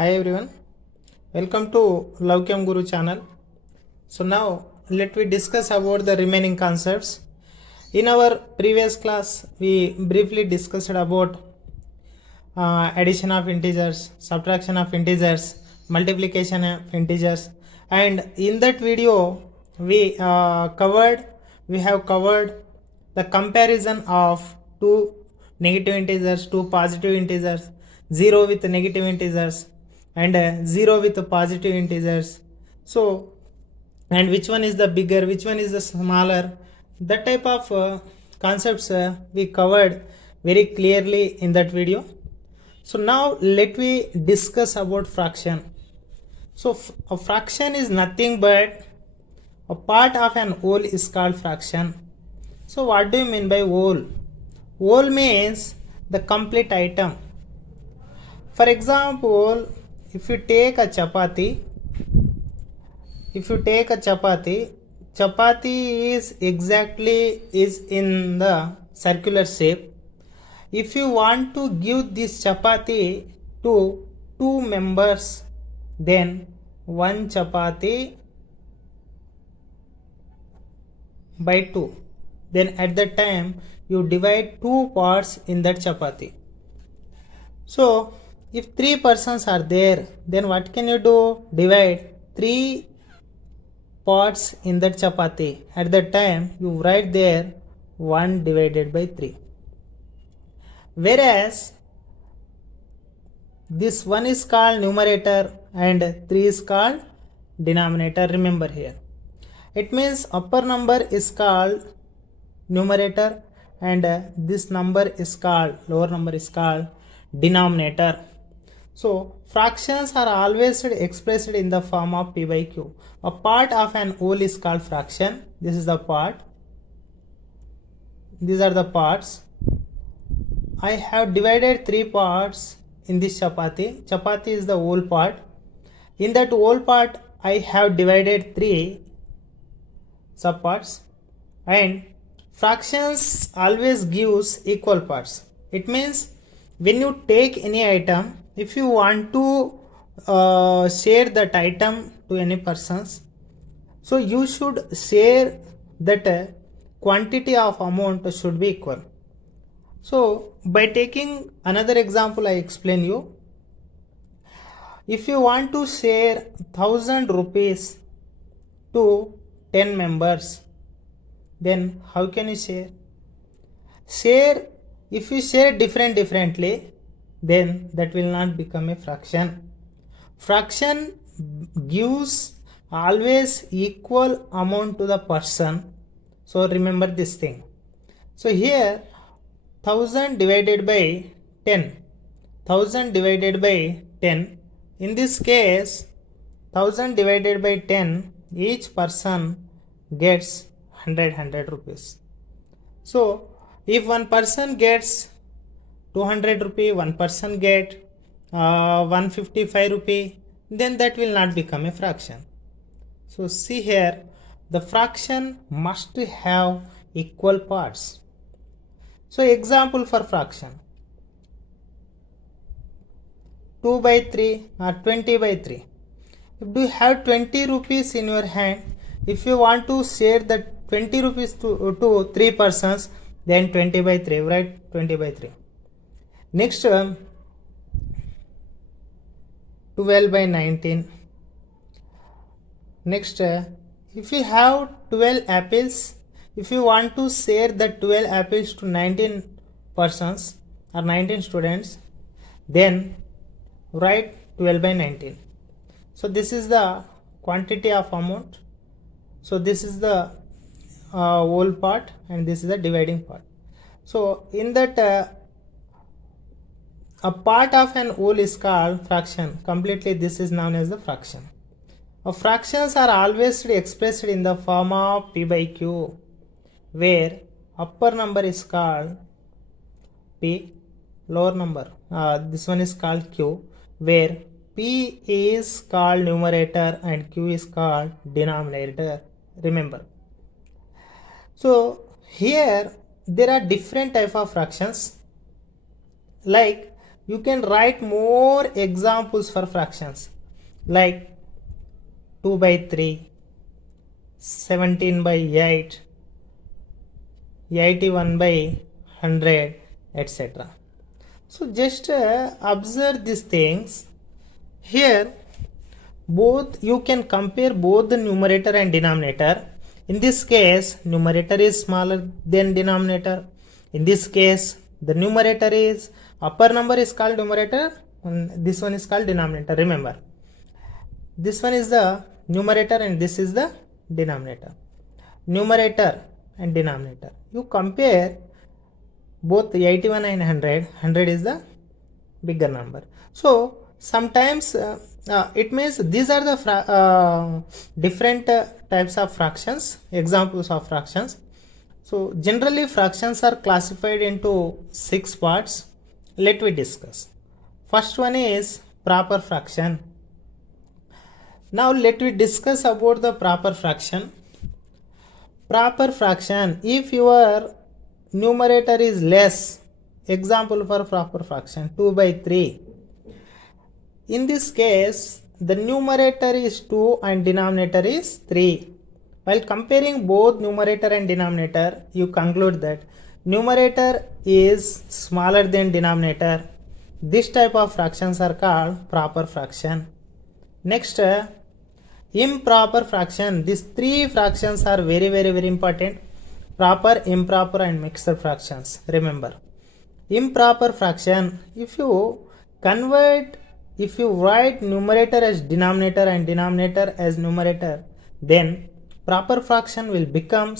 Hi everyone, welcome to LoukyamGuru channel. So now let we discuss about the remaining concepts. In our previous class we briefly discussed about addition of integers, subtraction of integers, multiplication of integers, and in that video we have covered the comparison of two negative integers, two positive integers, 0 with negative integers and 0 with positive integers. So, and which one is the bigger, which one is the smaller, that type of concepts we covered very clearly in that video. So now let me discuss about fraction. So a fraction is nothing but a part of an whole is called fraction. So what do you mean by whole? Whole means the complete item. For example, if you take a chapati, chapati is in the circular shape. If you want to give this chapati to two members, then one chapati by 2. Then at that time you divide two parts in that chapati. So if 3 persons are there, then what can you do? Divide 3 parts in that chapati. At that time you write there 1 divided by 3. Whereas this 1 is called numerator and 3 is called denominator. Remember here. It means upper number is called numerator and this number is called, lower number is called denominator. So fractions are always expressed in the form of p by q. A part of an whole is called fraction. This is the part. These are the parts. I have divided 3 parts in this chapati. Chapati is the whole part. In that whole part I have divided 3 subparts, and fractions always gives equal parts. It means when you take any item, if you want to share that item to any persons, so you should share that quantity of amount should be equal. So by taking another example, I explain you. If you want to share 1000 rupees to 10 members, then how can you share? If you share differently, then that will not become a fraction. Fraction gives always equal amount to the person. So remember this thing. So here 1000 divided by 10. 1000 divided by 10. In this case, 1000 divided by 10, each person gets 100 rupees. So if one person gets 200 rupee, one person get 155 rupee, then that will not become a fraction. So see here, the fraction must have equal parts. So example for fraction, 2 by 3 or 20 by 3. If you have 20 rupees in your hand, if you want to share that 20 rupees to 3 persons, then 20 by 3, right? 20 by 3. Next, 12 by 19. Next, if you have 12 apples, if you want to share the 12 apples to 19 persons or 19 students, then write 12 by 19. So this is the quantity of amount. So this is the whole part and this is the dividing part. So in that a part of an whole is called fraction. Completely this is known as the fraction. Fractions are always expressed in the form of p by q, where upper number is called p, lower number, this one is called q, where p is called numerator and q is called denominator. Remember. So here there are different type of fractions. Like you can write more examples for fractions like 2 by 3, 17 by 8, 81 by 100, etc. So just observe these things. Here both you can compare both the numerator and denominator. In this case numerator is smaller than denominator. In this case the numerator is upper number is called numerator and this one is called denominator. Remember, this one is the numerator and this is the denominator. Numerator and denominator, you compare both 81 and 100. 100 is the bigger number. So sometimes it means these are the different types of fractions, examples of fractions. So generally fractions are classified into 6 parts. Let me discuss. First one is proper fraction. Now let me discuss about the proper fraction. Proper fraction, if your numerator is less, example for proper fraction 2 by 3. In this case the numerator is 2 and denominator is 3. While comparing both numerator and denominator, you conclude that numerator is smaller than denominator. This type of fractions are called proper fraction. Next, improper fraction. These 3 fractions are very important. Proper, improper and mixed fractions. Remember, improper fraction, if you write numerator as denominator and denominator as numerator, then proper fraction will become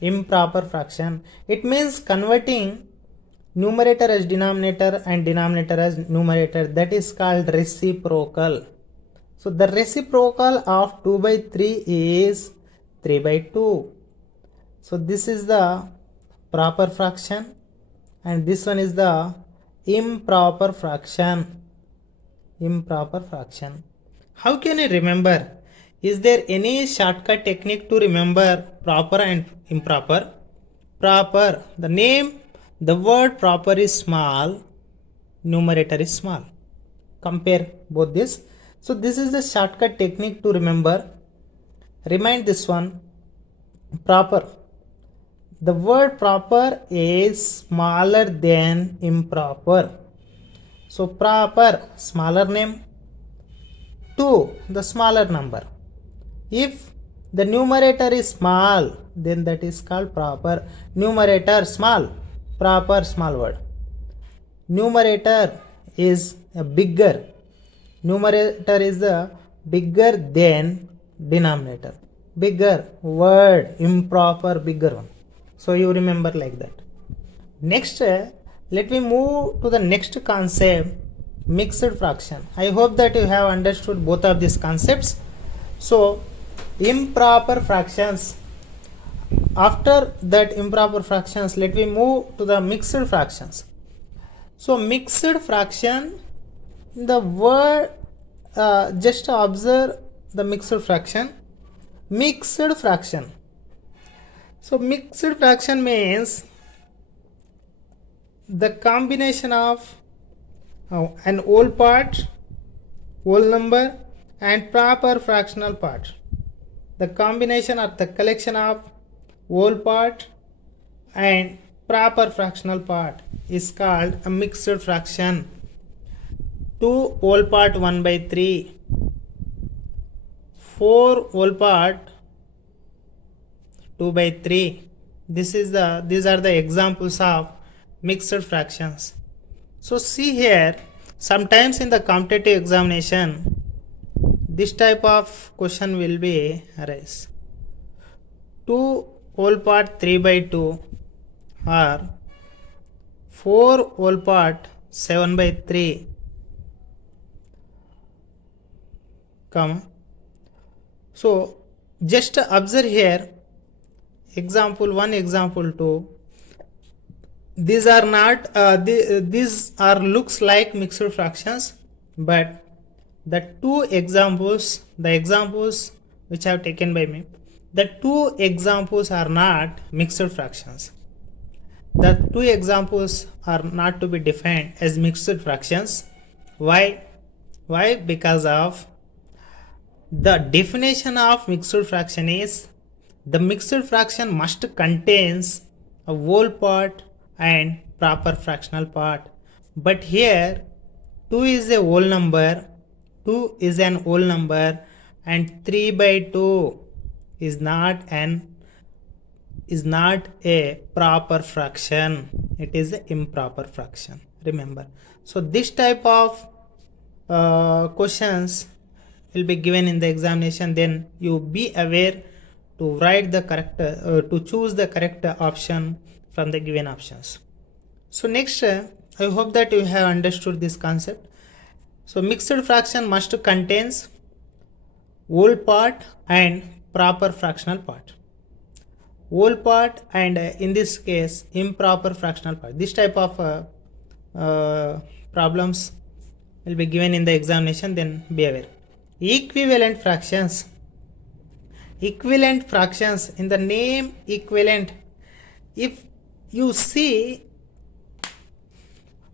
improper fraction. It means converting numerator as denominator and denominator as numerator. That is called reciprocal. So the reciprocal of 2 by 3 is 3 by 2. So this is the proper fraction and this one is the improper fraction. Improper fraction. How can you remember? Is there any shortcut technique to remember proper and improper? Proper, the word proper is small, numerator is small. Compare both this. So this is the shortcut technique to remember. Remind this one. Proper, the word proper is smaller than improper. So proper, smaller name, 2, the smaller number. If the numerator is small, then that is called proper. Numerator small, proper small word. Numerator is a bigger. Numerator is the bigger than denominator. Bigger word, improper, bigger one. So you remember like that. Next, let me move to the next concept, mixed fraction. I hope that you have understood both of these concepts. So improper fractions. After that improper fractions, let me move to the mixed fractions. So mixed fraction, the word, just observe the mixed fraction. Mixed fraction. So mixed fraction means the combination of an whole part, whole number and proper fractional part. The combination or the collection of whole part and proper fractional part is called a mixed fraction. 2 whole part 1 by 3, 4 whole part 2 by 3. These are the examples of mixed fractions. So see here, sometimes in the competitive examination, this type of question will be arise. 2 whole part 3 by 2 or 4 whole part 7 by 3, comma. So just observe here, example 1, example 2. These are not these are looks like mixed fractions, but the 2 examples, the examples which I have taken by me, the 2 examples are not mixed fractions. The two examples are not to be defined as mixed fractions. Why? Because of the definition of mixed fraction is the mixed fraction must contains a whole part and proper fractional part. But here 2 is a whole number, 2 is an whole number, and 3 by 2 is not a proper fraction. It is an improper fraction. Remember. So this type of questions will be given in the examination. Then you be aware to write the correct to choose the correct option from the given options. So next, I hope that you have understood this concept. So mixed fraction must contains whole part and proper fractional part. Whole part and in this case improper fractional part. This type of problems will be given in the examination. Then be aware. Equivalent fractions. Equivalent fractions, in the name equivalent, if you see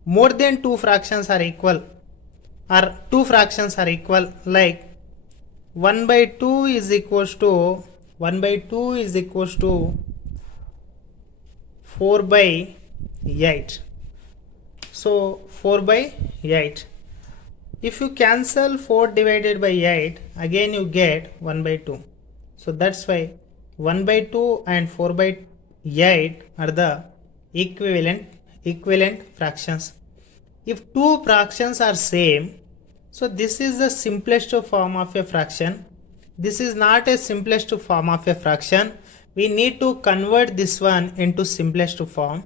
more than two fractions are equal or two fractions are equal, like 1 by 2 is equals to 4 by 8. So 4 by 8. If you cancel 4 divided by 8, again you get 1 by 2. So that's why 1 by 2 and 4 by 8 are the equivalent fractions. If two fractions are same, so this is the simplest form of a fraction. This is not a simplest form of a fraction. We need to convert this one into simplest form.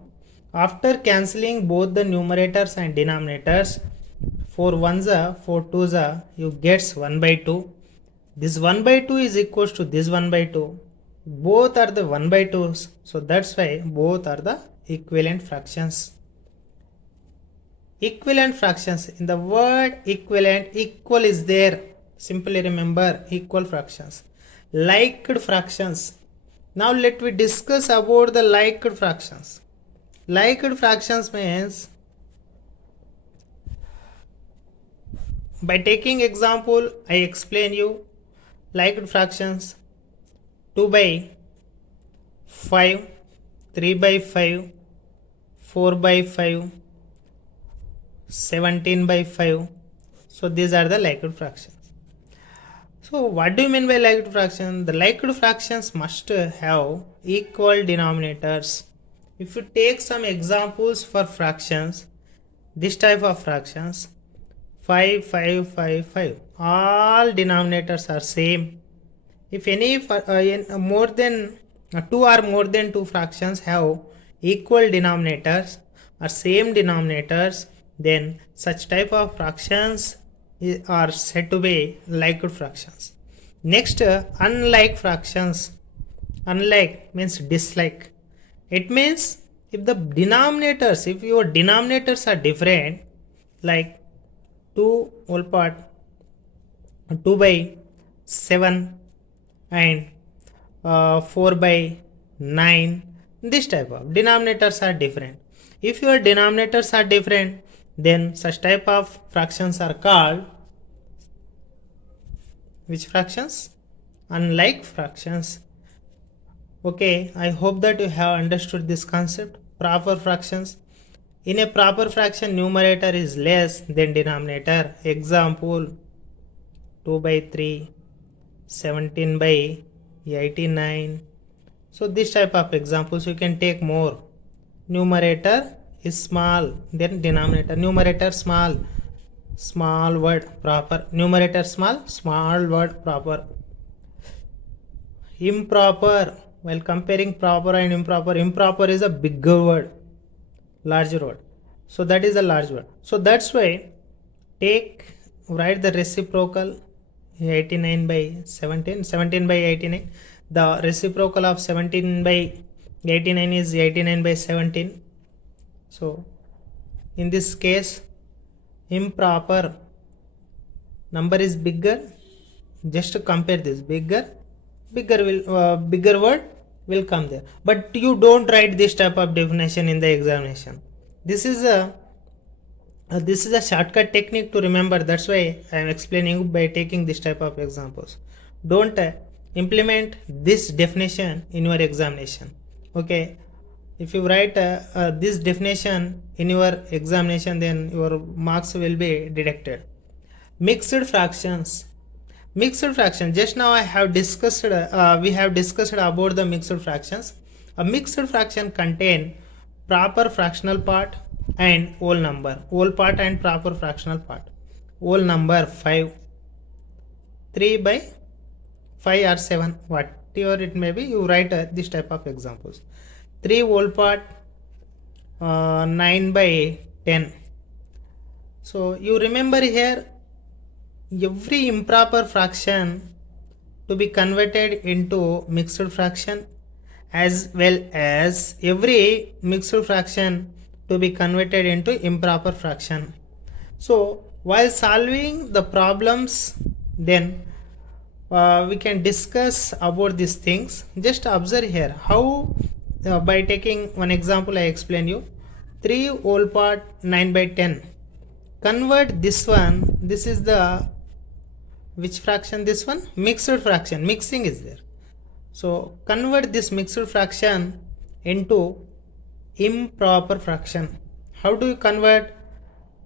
After cancelling both the numerators and denominators, 4 ones are 4 twos are, you gets 1 by 2. This 1 by 2 is equals to this 1 by 2. Both are the 1 by 2s. So that's why both are the equivalent fractions. Equivalent fractions. In the word equivalent, equal is there. Simply remember equal fractions. Liked fractions. Now let me discuss about the liked fractions. Liked fractions means, by taking example, I explain you liked fractions. 2 by 5, 3 by 5, 4 by 5, 17 by 5. So these are the liked fractions. So what do you mean by liked fraction? The liked fractions must have equal denominators. If you take some examples for fractions, this type of fractions, 5, 5, 5, 5, all denominators are same. If any more than 2 or more than 2 fractions have equal denominators or same denominators, then such type of fractions are said to be liked fractions. Next, unlike fractions. Unlike means dislike. It means if the denominators, if your denominators are different, like 2 whole part, 2 by 7 and 4 by 9, this type of denominators are different. If your denominators are different, then such type of fractions are called which fractions? Unlike fractions. Okay, I hope that you have understood this concept. Proper fractions. In a proper fraction, numerator is less than denominator. Example, 2 by 3, 17 by 89. So this type of examples you can take more. Numerator is small, then denominator. Numerator small, small word proper. Numerator small word proper. Improper. While comparing proper and improper, improper is a bigger word, larger word. So that is a large word. So that's why write the reciprocal 89 by 17, 17 by 89. The reciprocal of 17 by 89 is 89 by 17. So in this case, improper number is bigger. Just to compare this, bigger word will come there. But you don't write this type of definition in the examination. This is a shortcut technique to remember. That's why I am explaining by taking this type of examples. Don't implement this definition in your examination. Okay, if you write this definition in your examination, then your marks will be deducted. Mixed fractions. Mixed fraction. Just now I have discussed. We have discussed about the mixed fractions. A mixed fraction contain proper fractional part and whole number. Whole part and proper fractional part. Whole number 5, 3 by 5 or 7, whatever it may be. You write this type of examples. 3 whole part, 9 by 10. So you remember here, every improper fraction to be converted into mixed fraction, as well as every mixed fraction to be converted into improper fraction. So while solving the problems, then we can discuss about these things. Just observe here how by taking one example I explain you. 3 whole part 9 by 10. Convert this one. This is the which fraction? This one? Mixed fraction. Mixing is there. So convert this mixed fraction into improper fraction. How do you convert?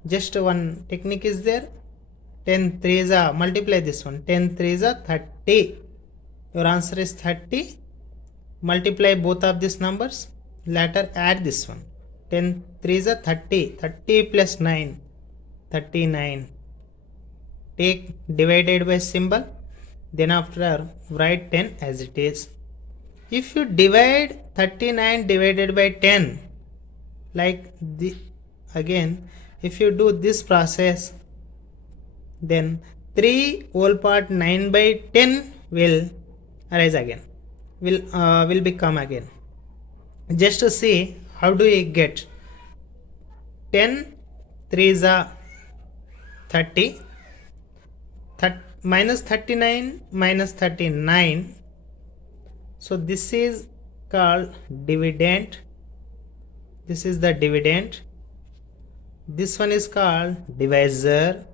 Just one technique is there. 10 3 is a multiply this one. 10 3 is a 30. Your answer is 30. Multiply both of these numbers. Later add this one. 10 3 is a 30. 30 plus 9. 39. Take divided by symbol. Then after write 10 as it is. If you divide 39 divided by 10, like the again, if you do this process, then 3 whole part 9 by 10 will arise again, will become again. Just to see how do we get 10 3 is a 30, minus 39 minus 39. So this is called dividend. This is the dividend. This one is called divisor,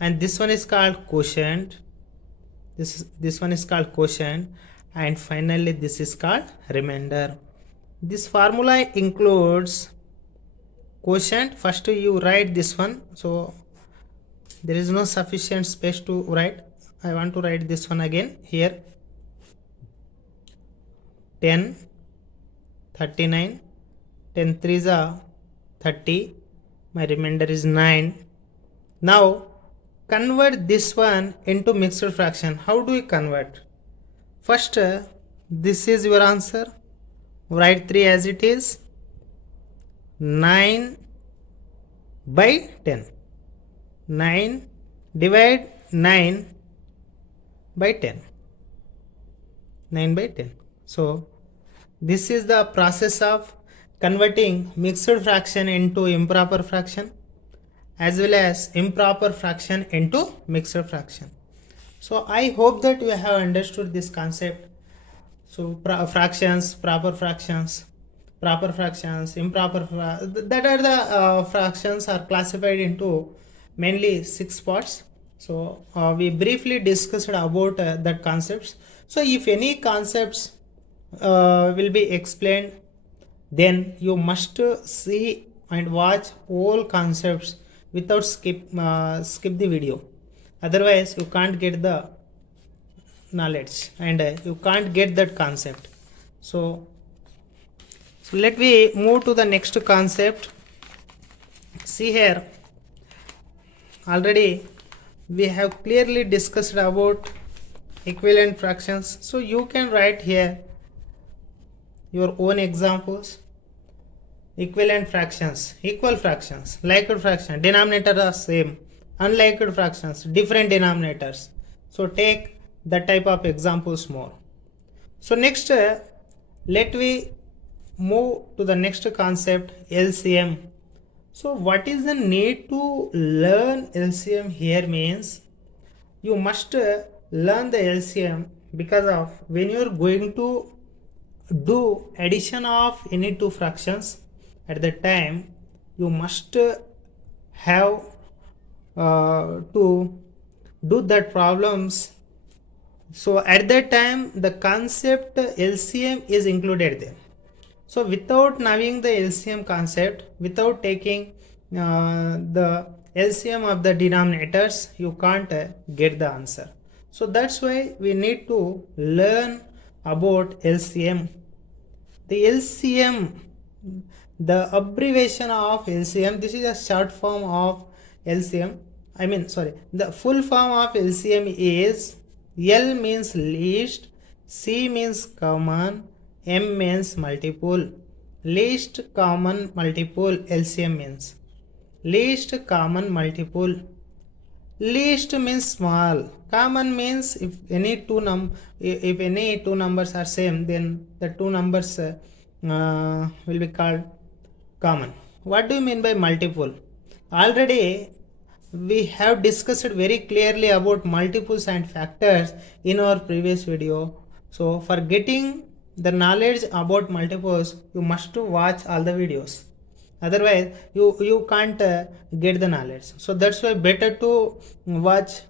and this one is called quotient. This one is called quotient, and finally this is called remainder. This formula includes quotient. First you write this one. So there is no sufficient space to write. I want to write this one again here. 10, 39, 10 3 is a 30. My remainder is 9. Now convert this one into mixed fraction. How do we convert? First, this is your answer. Write 3 as it is. 9 by 10. 9 divide 9 by 10. 9 by 10. So this is the process of converting mixed fraction into improper fraction, as well as improper fraction into mixed fraction. So I hope that you have understood this concept. So fractions, proper fractions, improper that are the fractions are classified into mainly 6 parts. So we briefly discussed about that concepts. So if any concepts will be explained, then you must see and watch all concepts without skip the video. Otherwise you can't get the knowledge and you can't get that concept. So let me move to the next concept. See here, already we have clearly discussed about equivalent fractions. So you can write here your own examples. Equivalent fractions, equal fractions, liked fraction, denominator are same, unliked fractions, different denominators. So take that type of examples more. So next let me move to the next concept, LCM. So what is the need to learn LCM here means you must learn the LCM because of when you are going to do addition of any two fractions, at that time you must have to do that problems. So at that time the concept LCM is included there. So without knowing the LCM concept, without taking the LCM of the denominators, you can't get the answer. So that's why we need to learn about LCM. The LCM, the abbreviation of LCM, this is a short form of LCM. The full form of LCM is L means least, C means common, M means multiple. Least common multiple LCM means. Least common multiple. Least means small. Common means if any two numbers are same, then the two numbers will be called common. What do you mean by multiple? Already we have discussed very clearly about multiples and factors in our previous video. So for getting the knowledge about multiples, you must watch all the videos. Otherwise you can't get the knowledge. So that's why better to watch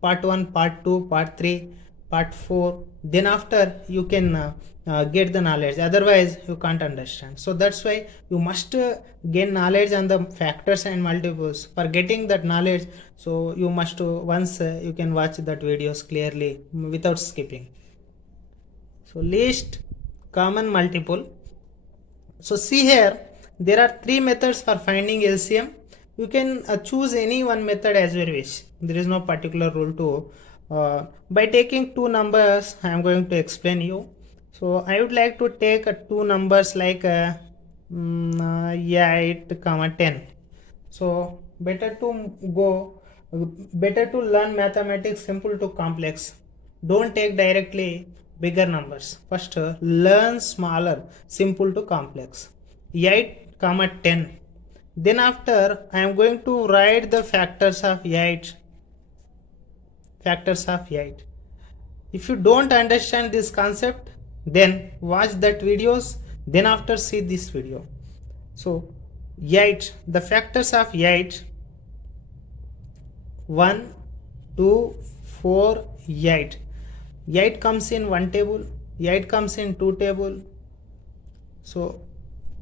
part 1, part 2, part 3, part 4, then after you can get the knowledge. Otherwise you can't understand. So that's why you must gain knowledge on the factors and multiples. For getting that knowledge, so you must once you can watch that videos clearly without skipping. So least common multiple. So see here, there are three methods for finding LCM. You can choose any one method as you wish. There is no particular rule to. By taking two numbers, I am going to explain you. So I would like to take two numbers like 8, 10. So better to learn mathematics simple to complex. Don't take directly bigger numbers. First learn smaller, simple to complex. 8, 10. Then after I am going to write the factors of 8. If you don't understand this concept, then watch that videos, then after see this video. So 8, the factors of 8, 1, 2, 4, 8. 8 comes in one table, 8 comes in two table. So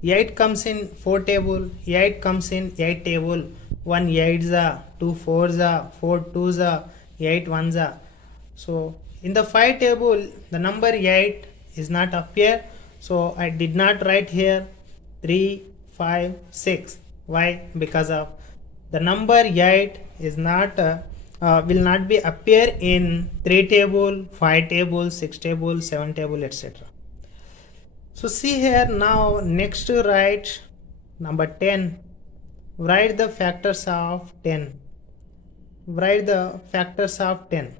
8 comes in 4 table, 8 comes in 8 table. 1 8s, 2 4s, 4 2s, 8 1s. So in the 5 table the number 8 is not appear, so I did not write here 3, 5, 6. Why? Because of the number 8 is not will not be appear in 3 table, 5 table, 6 table, 7 table, etc. So see here, now next write number 10. Write the factors of 10. Write the factors of 10.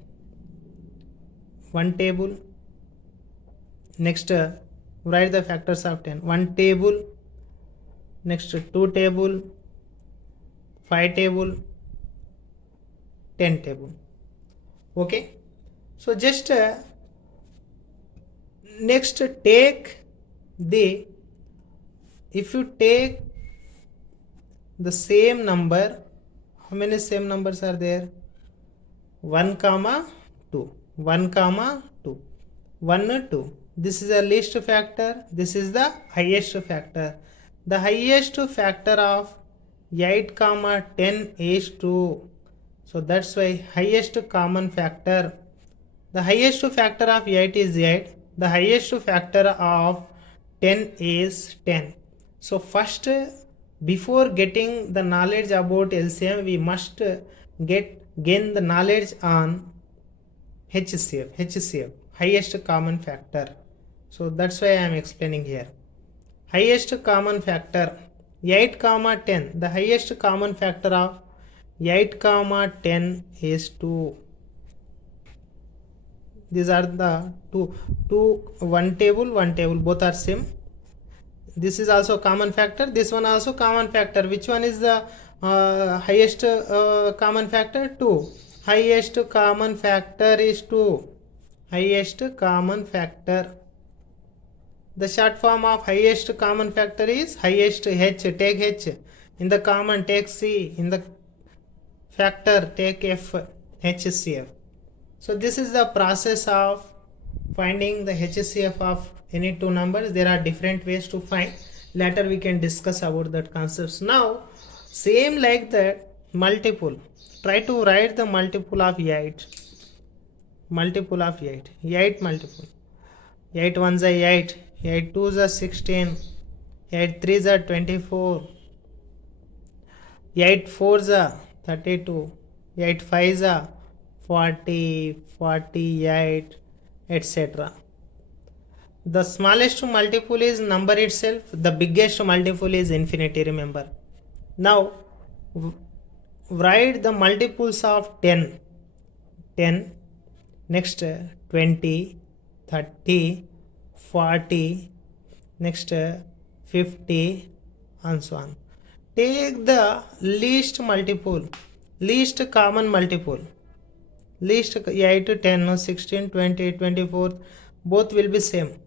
One table. Next write the factors of 10. One table. Next two table, 5 table, 10 table. Okay. So just next take the, if you take the same number, how many same numbers are there? 1, 2. 1, 2. 1, 2. This is a least factor. This is the highest factor. The highest factor of 8, 10 is 2. So that's why highest common factor. The highest factor of 8 is 8. The highest factor of 10 is 10. So first, before getting the knowledge about LCM, we must gain the knowledge on HCF, highest common factor. So that's why I am explaining here. Highest common factor 8, 10. The highest common factor of 8, 10 is 2. These are the two one table, both are same. This is also common factor, this one also common factor. Which one is the highest common factor? 2. Highest common factor is 2. highest common factor. The short form of highest common factor is highest h. Take h. In the common, take c. In the factor, take f. HCF. So this is the process of finding the HCF of any two numbers. There are different ways to find. Later we can discuss about that concepts. Now same like that, multiple. Try to write the multiple of 8. Multiple of 8. 8 multiple. 8 ones are 8. 8 twos are 16. 8 threes are 24. 8 fours are 32. 8 fives are 40, 48, etc. The smallest multiple is number itself. The biggest multiple is infinity, remember. Now write the multiples of 10. 10, next 20, 30, 40, next 50, and so on. Take the least multiple, least common multiple. Least 8, 10, 16, 20, 24, both will be same.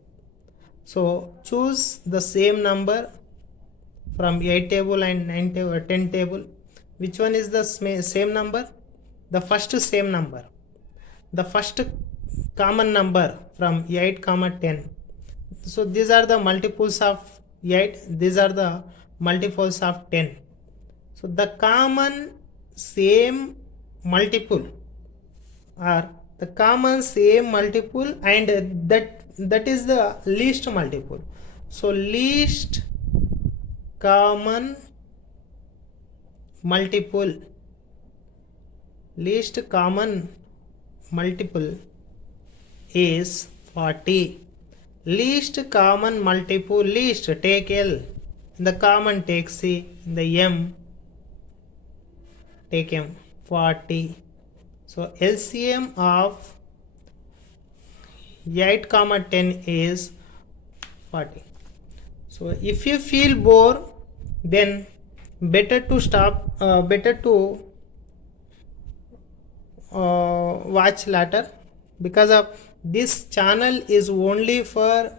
So choose the same number from 8 table and 9 table, 10 table. Which one is the same number? The first same number. The first common number from 8, 10. So these are the multiples of 8. These are the multiples of 10. So the common same multiple or the common same multiple, and that is the least multiple. So least common multiple, least common multiple is 40. Least common multiple, least take L, in the common take C, in the M take M, 40. So LCM of 8, 10 is 40. So if you feel bored, then better to stop, better to watch later, because of this channel is only for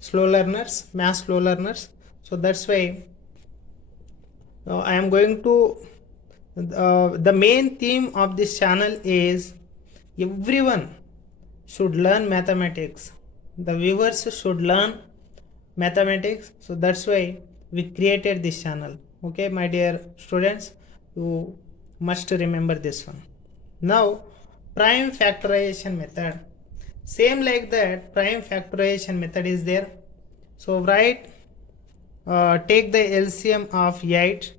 slow learners, math slow learners. So that's why I am going to the main theme of this channel is everyone should learn mathematics. The viewers should learn mathematics. So that's why we created this channel. Okay, my dear students, you must remember this one. Now prime factorization method, same like that, prime factorization method is there. So write, take the LCM of 8,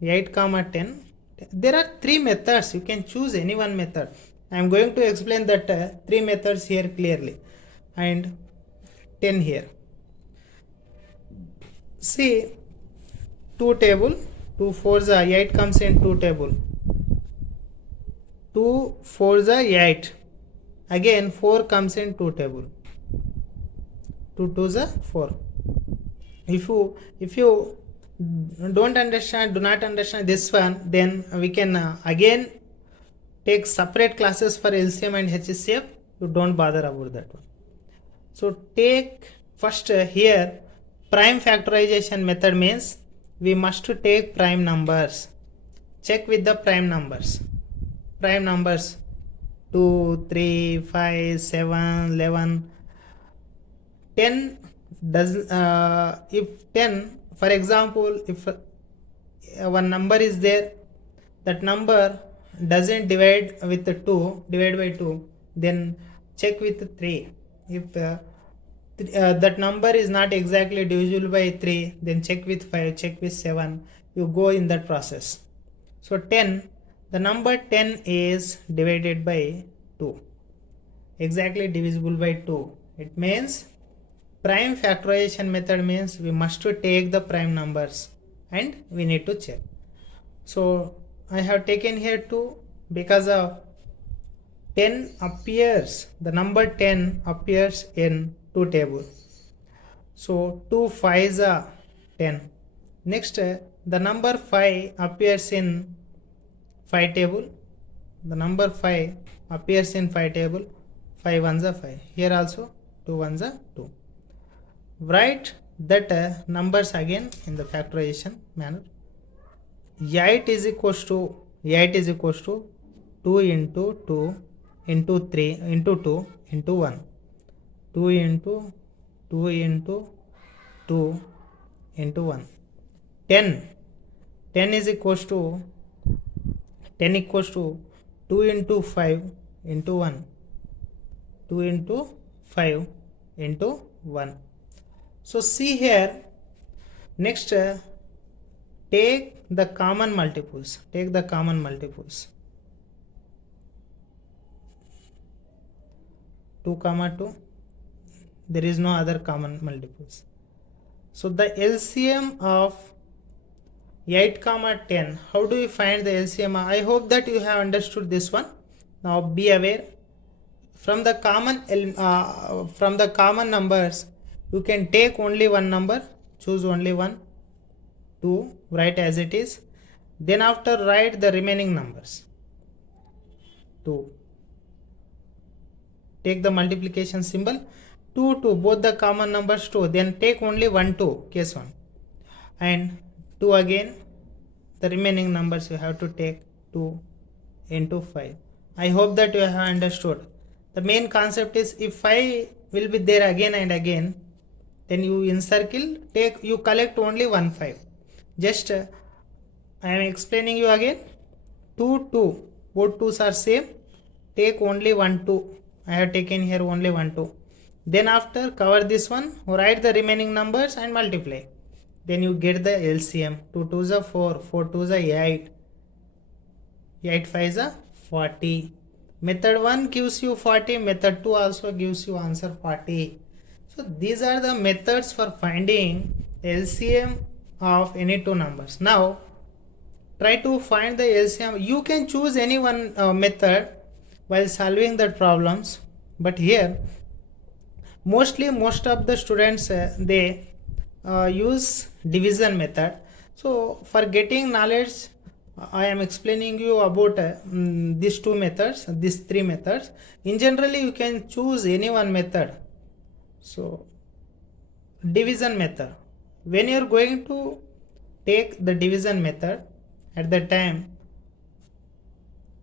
10. There are 3 methods. You can choose any one method. I am going to explain that 3 methods here clearly, and 10 here. See, 2 table, 2 fours are 8 comes in 2 table. 2 fours are 8. Again 4 comes in 2 table. 2 twos are 4. If you don't understand, do not understand this one, then we can again take separate classes for LCM and HCF. You don't bother about that one. So take first here prime factorization method means we must take prime numbers. Check with the prime numbers. Prime numbers 2, 3, 5, 7, 11, 10 does if 10, for example, if one number is there, that number doesn't divide with the 2, divide by 2, then check with 3. If that number is not exactly divisible by 3, then check with 5, check with 7. You go in that process. So 10, the number 10 is divided by 2, exactly divisible by 2. It means prime factorization method means we must take the prime numbers and we need to check. So I have taken here 2 because of 10 appears, the number 10 appears in 2 table. So 2 5s are 10. Next the number 5 appears in 5 table. The number 5 appears in 5 table. 5 ones are 5. Here also 2 ones are 2. Write that numbers again in the factorization manner. 8 is equals to 2 into 2 into 3 into 2 into 1. 2 into 2 into 2 into 1. 10 is equals to 2 into 5 into 1. 2 into 5 into 1. So see here, next take the common multiples. 2 comma 2. There is no other common multiples. So the LCM of 8 comma 10. How do you find the LCM? I hope that you have understood this one. Now be aware. From the common numbers, you can take only one number. Choose only one. 2. Write as it is. Then after write the remaining numbers. 2. Take the multiplication symbol. 2, 2. Both the common numbers 2. Then take only 1, 2. Case 1. And 2 again. The remaining numbers you have to take 2 into 5. I hope that you have understood. The main concept is if 5 will be there again and again, then you encircle, you collect only 1 5. Just I am explaining you again. 2, 2. Both 2's are same. Take only 1 2. I have taken here only 1 2. Then after cover this one, write the remaining numbers and multiply. Then you get the LCM. 2 2's are 4. 4 2's are 8. 8 5's are 40. Method 1 gives you 40. Method 2 also gives you answer 40. So these are the methods for finding LCM of any two numbers. Now try to find the LCM. You can choose any one method while solving the problems, but here most of the students they use division method. So for getting knowledge, I am explaining you about these two methods, these three methods. In generally, you can choose any one method. So division method. When you are going to take the division method at the time,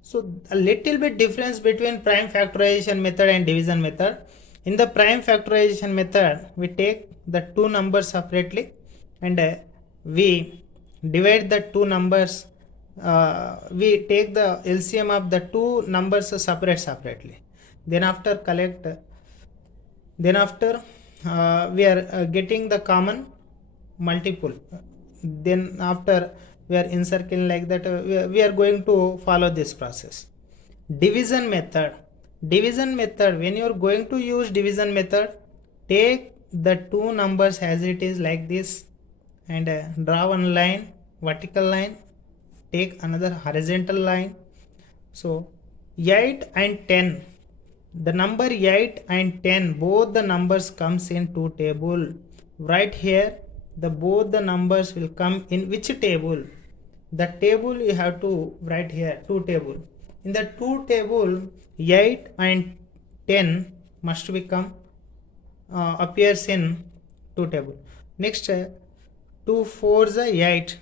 so a little bit difference between prime factorization method and division method. In the prime factorization method, we take the two numbers separately and we divide the two numbers. We take the LCM of the two numbers separately. Then after we are getting the common multiple. Then after we are encircling like that, we are going to follow this process. Division method, when you are going to use division method, take the two numbers as it is like this and draw one line, vertical line, take another horizontal line. So 8 and 10, the number 8 and 10, both the numbers comes in two table. Right here, both the numbers will come in which table? The table you have to write here, two table. In the two table, 8 and 10 must become appears in two table. Next, 2 4's are 8.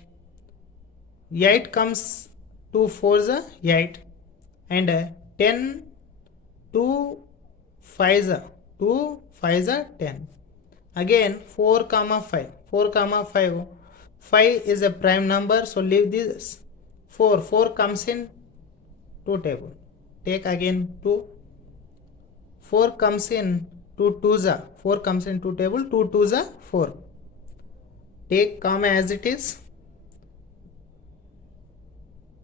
8 comes 2 4's are 8 and 10 2 5's are 10. Again 4 comma 5. 5 is a prime number, so leave this 4. 4 comes in two table. Take again 2. 4 comes in 2 2's are 4 comes in two table. 2 2's are 4. Take comma as it is.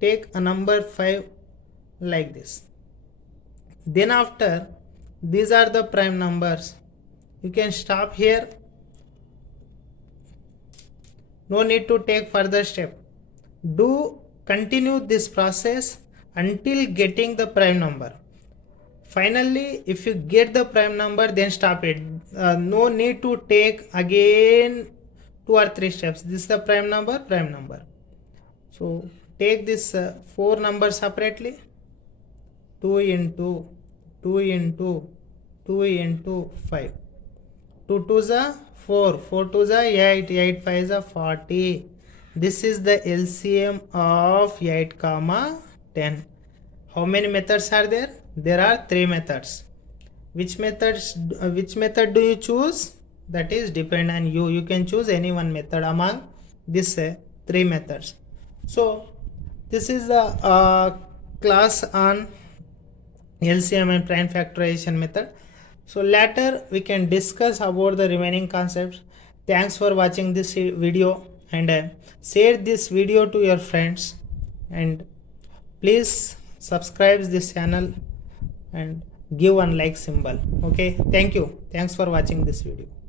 Take a number 5 like this. Then after, these are the prime numbers. You can stop here. No need to take further step. Continue this process until getting the prime number. Finally, if you get the prime number, then stop it. No need to take again 2 or 3 steps. This is the prime number. So take this 4 numbers separately. 2 into 2 into 5. 2 2s are 4, 4 2s are 8, 8 5s are 40. This is the LCM of 8 comma 10. How many methods are there? There are 3 methods. Which method do you choose? That is depend on you. You can choose any one method among these 3 methods. So this is the class on LCM and prime factorization method. So later we can discuss about the remaining concepts. Thanks for watching this video, and share this video to your friends, and please subscribe this channel and give one like symbol. Okay, thank you. Thanks for watching this video.